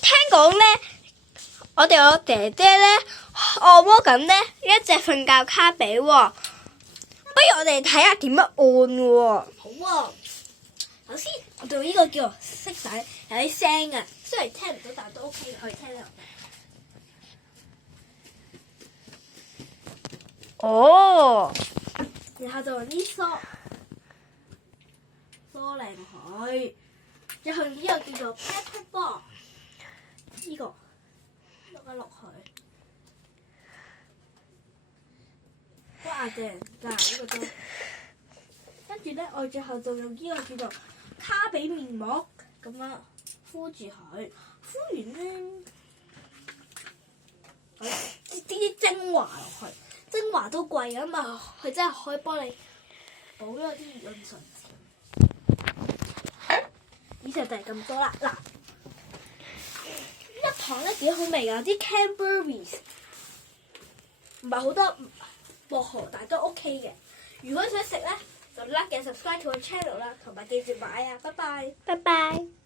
聽講咧，我哋有姐姐咧按摩緊咧一隻瞓覺卡比喎，不如我哋睇下點樣按喎。好喎，首先我做呢個叫做色仔，有啲聲嘅，雖然聽唔到，但都 OK 可以聽到。哦，然後就用啲梳靚佢，然後呢個叫做 pepper ball， 呢個碌一碌佢，哇正，嗱呢個都，跟住咧我最後就用呢個叫做卡比面膜咁樣敷住佢，敷完咧，啲精華落去。精華都貴㗎嘛，佢真係可以幫你補咗啲潤唇膏。以上就係咁多啦。嗱，一糖咧幾好味㗎，啲 Cadbury's 唔係好多薄荷，但係都 OK 嘅。如果想食咧，就 like 嘅 subscribe 我 channel 啦，同埋記住買啊，拜拜。拜拜。